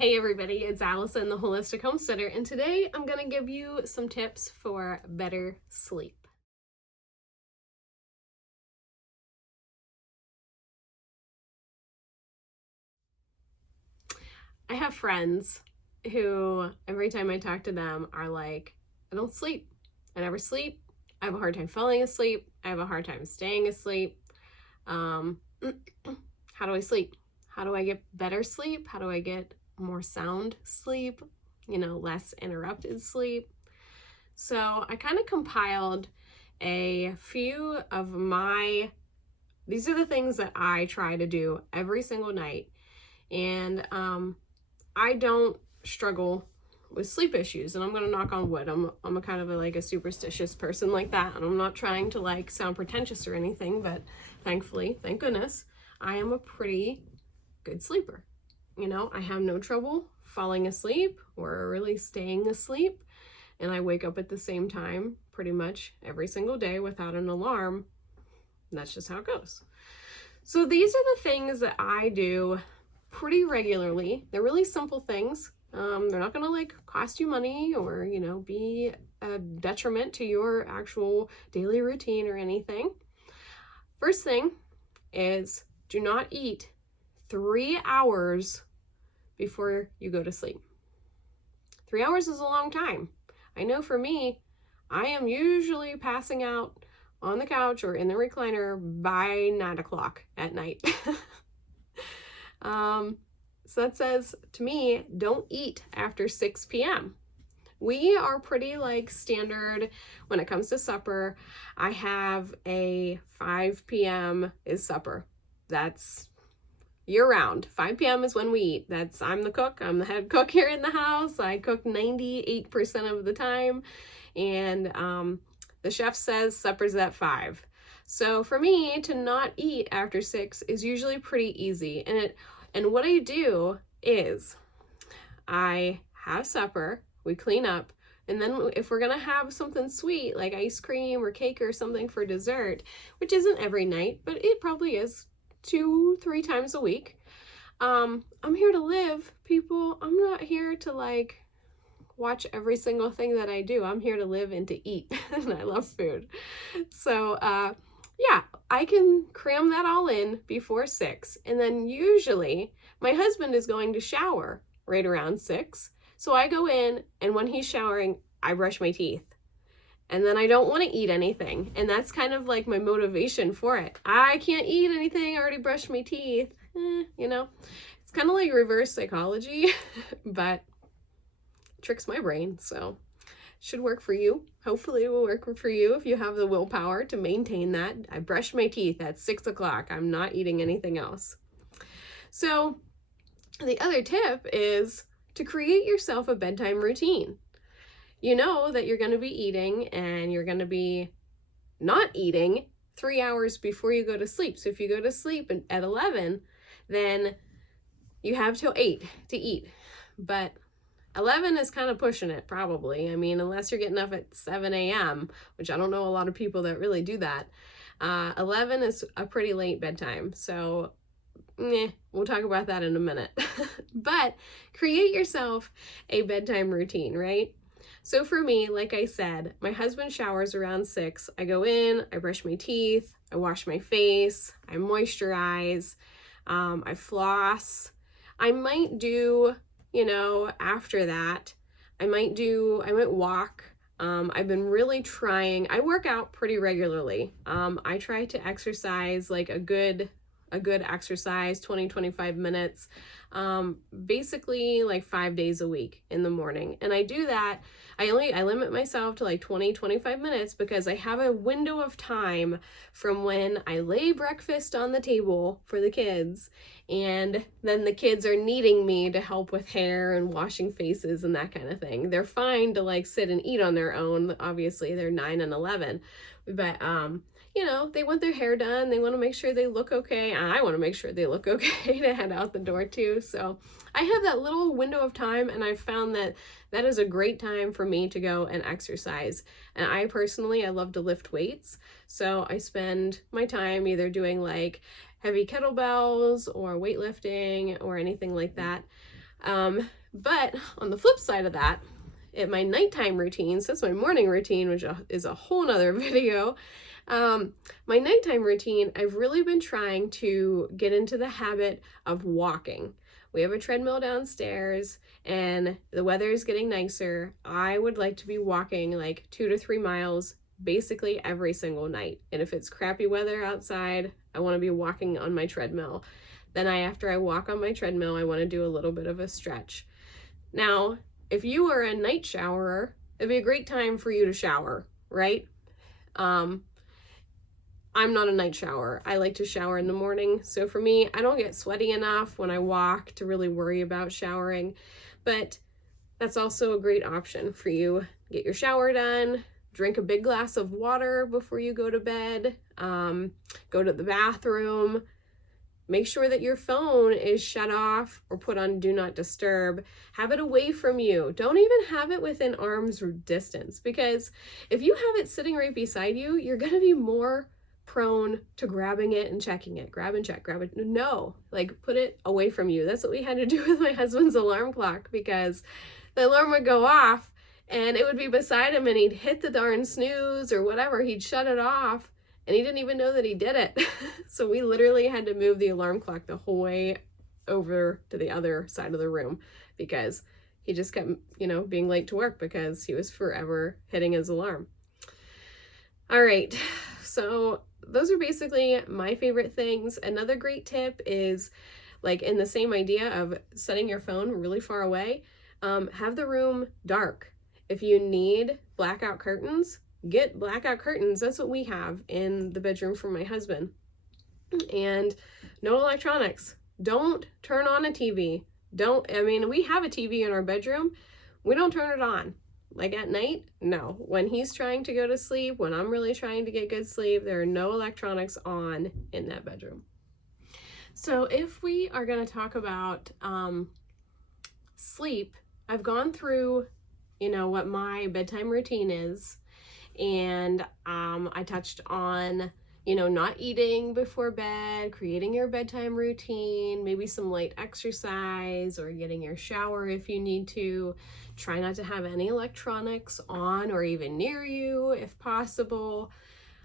Hey everybody, it's Allison, the Holistic Homesteader, and today I'm going to give you some tips for better sleep. I have friends who, every time I talk to them, are like, I don't sleep. I never sleep. I have a hard time falling asleep. I have a hard time staying asleep. How do I sleep? How do I get better sleep? How do I get more sound sleep? Less interrupted sleep. So I kind of compiled a few of these are the things that I try to do every single night. And I don't struggle with sleep issues, and I'm going to knock on wood. I'm a kind of a superstitious person like that, and I'm not trying to sound pretentious or anything, but thankfully, thank goodness, I am a pretty good sleeper. I have no trouble falling asleep or really staying asleep, and I wake up at the same time pretty much every single day without an alarm. That's just how it goes. So these are the things that I do pretty regularly. They're really simple things. They're not going to cost you money or, be a detriment to your actual daily routine or anything. First thing is, do not eat 3 hours before you go to sleep. 3 hours is a long time. I know for me, I am usually passing out on the couch or in the recliner by 9 o'clock at night. So that says to me, don't eat after 6 p.m. We are pretty standard when it comes to supper. I have a 5 p.m. is supper. That's year round. 5 p.m. is when we eat. I'm the cook. I'm the head cook here in the house. I cook 98% of the time. And the chef says supper's at 5. So for me to not eat after 6 is usually pretty easy. And what I do is I have supper, we clean up, and then if we're going to have something sweet like ice cream or cake or something for dessert, which isn't every night, but it probably is 2-3 times a week, I'm here to live, people. I'm not here to watch every single thing that I do. I'm here to live and to eat, and I love food. So, yeah, I can cram that all in before 6. And then usually my husband is going to shower right around 6. So I go in, and when he's showering, I brush my teeth. And then I don't want to eat anything. And that's kind of my motivation for it. I can't eat anything. I already brushed my teeth. It's kind of like reverse psychology, but it tricks my brain. So should work for you. Hopefully it will work for you if you have the willpower to maintain that. I brushed my teeth at 6 o'clock. I'm not eating anything else. So the other tip is to create yourself a bedtime routine. You know that you're going to be eating and you're going to be not eating 3 hours before you go to sleep. So if you go to sleep at 11, then you have till 8 to eat. But 11 is kind of pushing it, probably. I mean, unless you're getting up at 7 a.m., which I don't know a lot of people that really do that. 11 is a pretty late bedtime. So we'll talk about that in a minute. But create yourself a bedtime routine, right? So for me, like I said, my husband showers around 6. I go in, I brush my teeth, I wash my face, I moisturize, I floss. I might do, after that, I might walk. I've been really trying. I work out pretty regularly. I try to exercise a good exercise, 20-25 minutes, basically 5 days a week in the morning. And I do that. I limit myself to 20-25 minutes because I have a window of time from when I lay breakfast on the table for the kids, and then the kids are needing me to help with hair and washing faces and that kind of thing. They're fine to sit and eat on their own. Obviously they're 9 and 11, but they want their hair done. They want to make sure they look okay. I want to make sure they look okay to head out the door too. So I have that little window of time, and I've found that that is a great time for me to go and exercise. And I personally love to lift weights. So I spend my time either doing heavy kettlebells or weightlifting or anything like that. But on the flip side of that, at my nighttime routine, so that's my morning routine, which is a whole nother video. My nighttime routine, I've really been trying to get into the habit of walking. We have a treadmill downstairs and the weather is getting nicer. I would like to be walking like 2 to 3 miles basically every single night. And if it's crappy weather outside, I want to be walking on my treadmill. Then after I walk on my treadmill, I want to do a little bit of a stretch. Now, if you are a night showerer, it'd be a great time for you to shower, right? I'm not a night shower. I like to shower in the morning. So for me, I don't get sweaty enough when I walk to really worry about showering. But that's also a great option for you. Get your shower done, drink a big glass of water before you go to bed, go to the bathroom. Make sure that your phone is shut off or put on do not disturb. Have it away from you. Don't even have it within arm's distance, because if you have it sitting right beside you, you're going to be more prone to grabbing it and checking it. Grab and check, grab it. No, like put it away from you. That's what we had to do with my husband's alarm clock, because the alarm would go off and it would be beside him and he'd hit the darn snooze or whatever. He'd shut it off and he didn't even know that he did it. So we literally had to move the alarm clock the whole way over to the other side of the room, because he just kept, being late to work because he was forever hitting his alarm. All right. So those are basically my favorite things. Another great tip is, like, in the same idea of setting your phone really far away, have the room dark. If you need blackout curtains, get blackout curtains. That's what we have in the bedroom for my husband. And no electronics. Don't turn on a TV. We have a TV in our bedroom. We don't turn it on. Like at night, no. When he's trying to go to sleep, when I'm really trying to get good sleep, there are no electronics on in that bedroom. So if we are going to talk about sleep, I've gone through, what my bedtime routine is. And I touched on, not eating before bed, creating your bedtime routine, maybe some light exercise or getting your shower if you need to. Try not to have any electronics on or even near you if possible.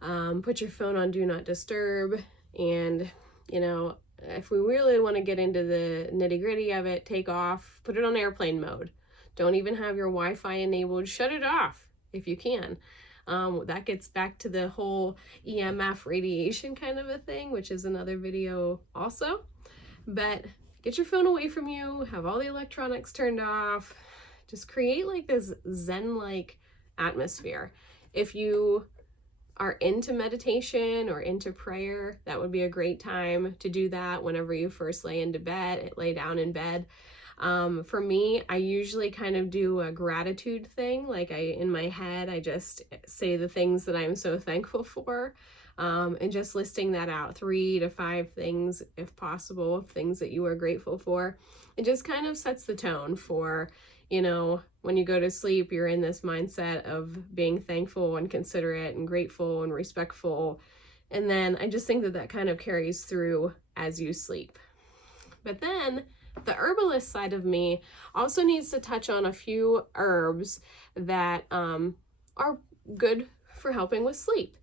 Put your phone on do not disturb. And, if we really want to get into the nitty gritty of it, put it on airplane mode. Don't even have your Wi-Fi enabled. Shut it off if you can. That gets back to the whole EMF radiation kind of a thing, which is another video also. But get your phone away from you, have all the electronics turned off. Just create like this Zen-like atmosphere. If you are into meditation or into prayer, that would be a great time to do that whenever you first lay down in bed. For me, I usually kind of do a gratitude thing. Like in my head, I just say the things that I'm so thankful for, and just listing that out, 3 to 5 things, if possible, things that you are grateful for. It just kind of sets the tone for, when you go to sleep, you're in this mindset of being thankful and considerate and grateful and respectful. And then I just think that kind of carries through as you sleep. But then the herbalist side of me also needs to touch on a few herbs that are good for helping with sleep.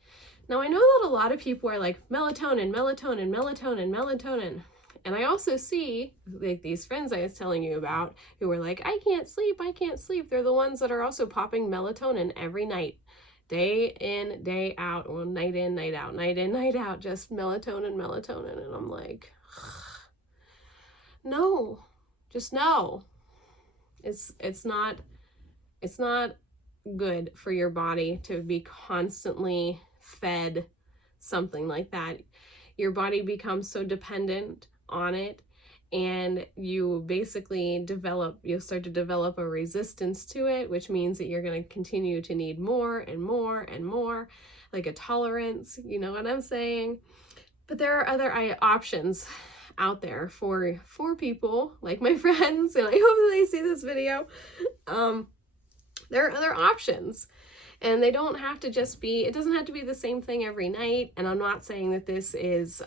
Now, I know that a lot of people are like, melatonin, melatonin, melatonin, melatonin. And I also see like these friends I was telling you about who were like, I can't sleep, I can't sleep. They're the ones that are also popping melatonin every night, day in, day out, or night in, night out, night in, night out, just melatonin, melatonin. And I'm like, no, just no. It's not good for your body to be constantly fed something like that. Your body becomes so dependent on it, and you'll start to develop a resistance to it, which means that you're going to continue to need more and more and more, like a tolerance, you know what I'm saying? But there are other options out there for people like my friends, and I hope that they see this video. There are other options, and they don't have to it doesn't have to be the same thing every night. And I'm not saying that this is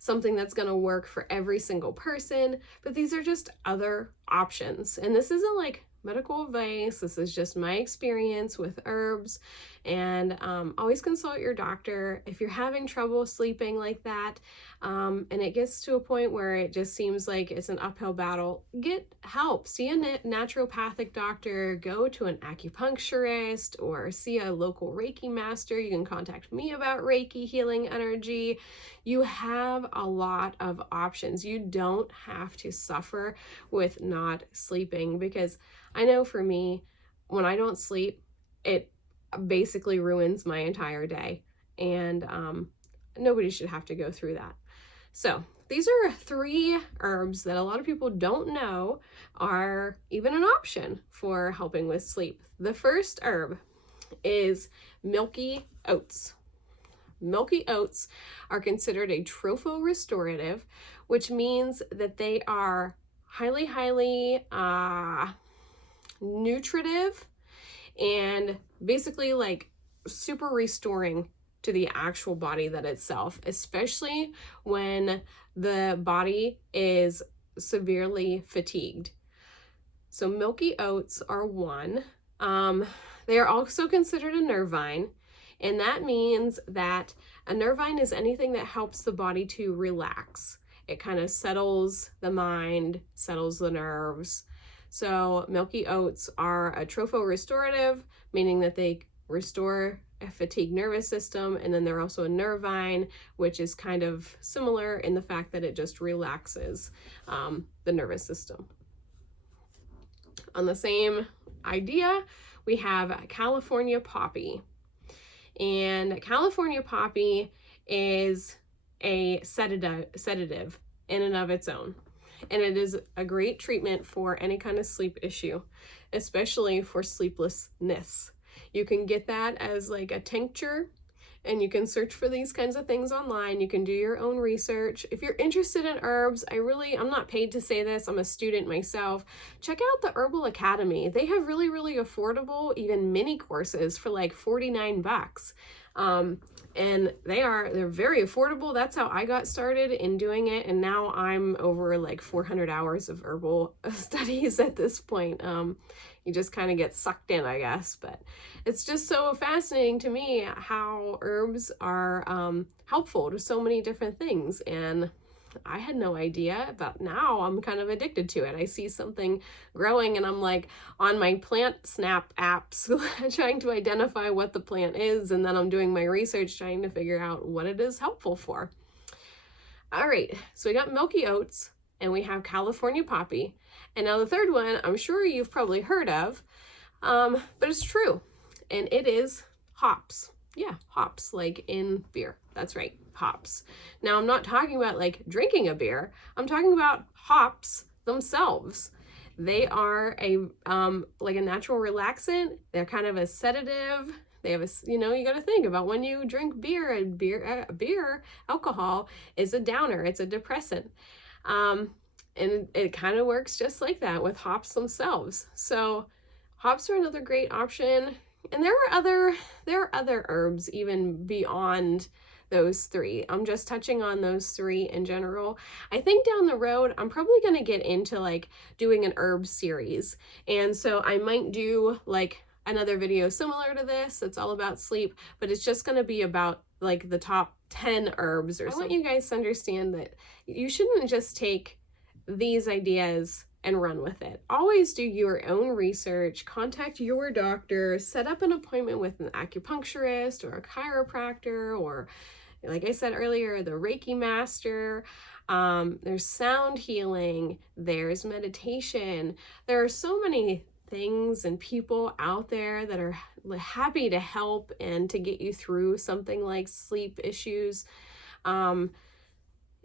something that's going to work for every single person, but these are just other options. And this isn't like medical advice. This is just my experience with herbs. And always consult your doctor if you're having trouble sleeping like that. And it gets to a point where it just seems like it's an uphill battle. Get help. See a naturopathic doctor. Go to an acupuncturist or see a local Reiki master. You can contact me about Reiki healing energy. You have a lot of options. You don't have to suffer with not sleeping, because I know for me, when I don't sleep, it basically ruins my entire day, and nobody should have to go through that. So these are 3 herbs that a lot of people don't know are even an option for helping with sleep. The first herb is Milky Oats. Milky Oats are considered a tropho-restorative, which means that they are highly nutritive and basically like super restoring to the actual body that itself, especially when the body is severely fatigued. So Milky Oats are one. They are also considered a nervine, and that means that a nervine is anything that helps the body to relax. It kind of settles the mind, settles the nerves. So Milky Oats are a tropho-restorative, meaning that they restore a fatigued nervous system, and then they're also a nervine, which is kind of similar in the fact that it just relaxes the nervous system. On the same idea, we have California poppy. And California poppy is a sedative in and of its own. And it is a great treatment for any kind of sleep issue, especially for sleeplessness. You can get that as like a tincture, and you can search for these kinds of things online. You can do your own research. If you're interested in herbs, I'm not paid to say this, I'm a student myself. Check out the Herbal Academy. They have really affordable, even mini courses for like $49. And they're very affordable. That's how I got started in doing it. And now I'm over like 400 hours of herbal studies at this point. You just kind of get sucked in, I guess. But it's just so fascinating to me how herbs are helpful to so many different things. And I had no idea, but now I'm kind of addicted to it. I see something growing and I'm like on my plant snap apps trying to identify what the plant is, and then I'm doing my research trying to figure out what it is helpful for. All right, so we got Milky Oats and we have California poppy. And now the third one, I'm sure you've probably heard of, but it's true, and it is hops. Yeah, hops, like in beer. That's right, hops. Now, I'm not talking about like drinking a beer. I'm talking about hops themselves. They are like a natural relaxant. They're kind of a sedative. They have you got to think about when you drink beer. Beer, alcohol is a downer. It's a depressant. And it kind of works just like that with hops themselves. So hops are another great option. And there are other herbs even beyond those 3. I'm just touching on those 3 in general. I think down the road, I'm probably going to get into like doing an herb series. And so I might do like another video similar to this. It's all about sleep, but it's just going to be about like the top 10 herbs or something. I want you guys to understand that you shouldn't just take these ideas and run with it. Always do your own research, contact your doctor, set up an appointment with an acupuncturist or a chiropractor, or like I said earlier, the Reiki master. There's sound healing, there's meditation. There are so many things and people out there that are happy to help and to get you through something like sleep issues.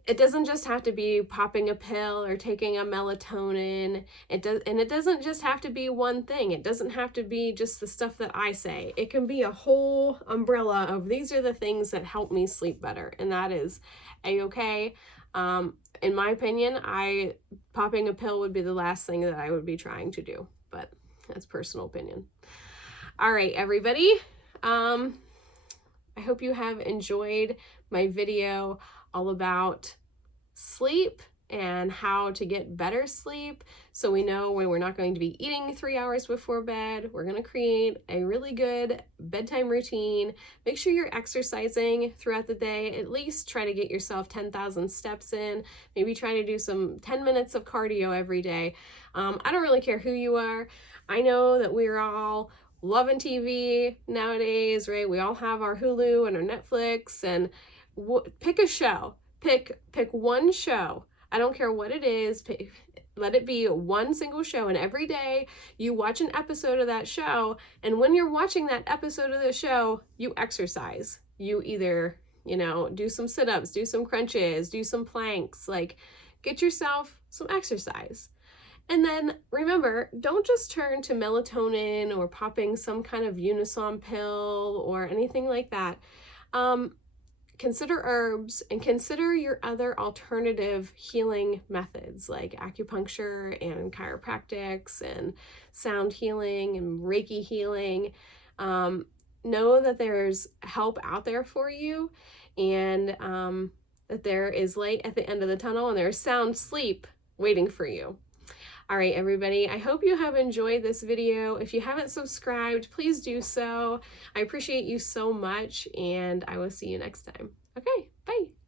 It doesn't just have to be popping a pill or taking a melatonin. It doesn't just have to be one thing. It doesn't have to be just the stuff that I say. It can be a whole umbrella of these are the things that help me sleep better, and that is a-okay. In my opinion, popping a pill would be the last thing that I would be trying to do, but that's personal opinion. All right, everybody. I hope you have enjoyed my video all about sleep and how to get better sleep, so we know when we're not going to be eating 3 hours before bed. We're going to create a really good bedtime routine. Make sure you're exercising throughout the day. At least try to get yourself 10,000 steps in. Maybe try to do some 10 minutes of cardio every day. I don't really care who you are. I know that we're all loving TV nowadays, right? We all have our Hulu and our Netflix, and pick a show. Pick one show. I don't care what it is. Let it be one single show, and every day you watch an episode of that show, and when you're watching that episode of the show, you exercise. You either, do some sit-ups, do some crunches, do some planks, like get yourself some exercise. And then remember, don't just turn to melatonin or popping some kind of Unisom pill or anything like that. Consider herbs and consider your other alternative healing methods like acupuncture and chiropractics and sound healing and Reiki healing. Know that there's help out there for you, and that there is light at the end of the tunnel, and there's sound sleep waiting for you. All right, everybody, I hope you have enjoyed this video. If you haven't subscribed, please do so. I appreciate you so much, and I will see you next time. Okay, bye.